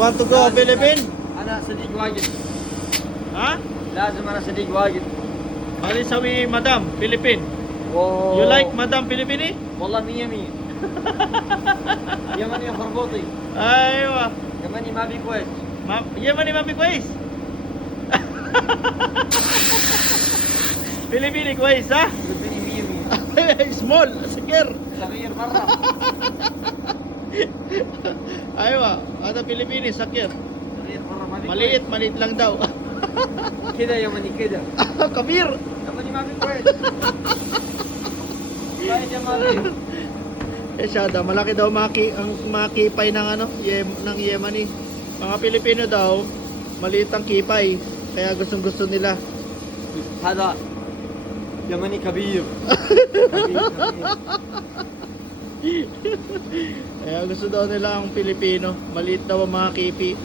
want to go Philippines? أنا صديق واجد. ها؟ لازم أنا صديق واجد. Ali sawi Madam Philippine. You like Madam Philippine? والله مية مية. يمني خربوطي. ايوه يمني ما بي كويس. يمني ما في كويس. فيلبيني كويس ها؟ فلبيني مية مية. سمول سكر. صغير مرة. ايوه هذا فيلبيني سكر. صغير مرة ما بي مaliit maliit lang daw. كذا يمني كذا. Kabir. يمني ما بي كويس. باي جمالي. Eh siya daw, malaki daw ang makipay ng ano, ng Yemeni. Mga Pilipino daw, maliit ang kipay. Kaya gustong gusto nila. هذا يمني كبير. Kaya gusto daw nila ang Pilipino, maliit daw ang mga kipi.